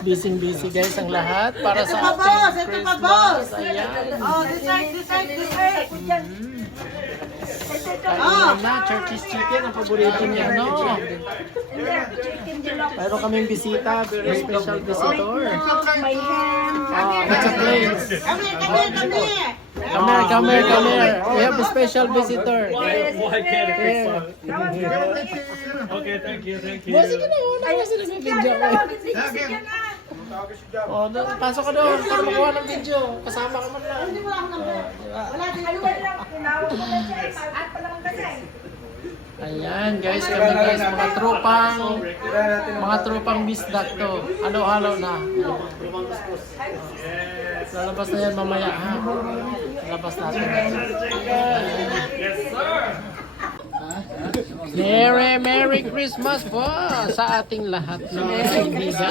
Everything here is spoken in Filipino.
Busy guys ang lahat para Ito sa pa, boss! ating Ito pa, boss! Christmas. Ayan. Oh, decide! Kain na, Church's chicken, ang paborito niya, no? Mayroon kaming bisita, very special visitor. My ham. It's a place. Come here! Come here. We have a special visitor. Why can't it be Here. fun? Okay, thank you. Boss, sige na, wala kasi nag-video ko. Oh, pasok ka doon para makuha ng video. Kasama ka man lang. Hindi mo lang number. Wala din. Ayan guys, kami guys, mga tropang bisdak to. Halo-halo na. Lalabas na yan mamaya ha. Lalabas natin. Merry Christmas po sa ating lahat ng kaibigan.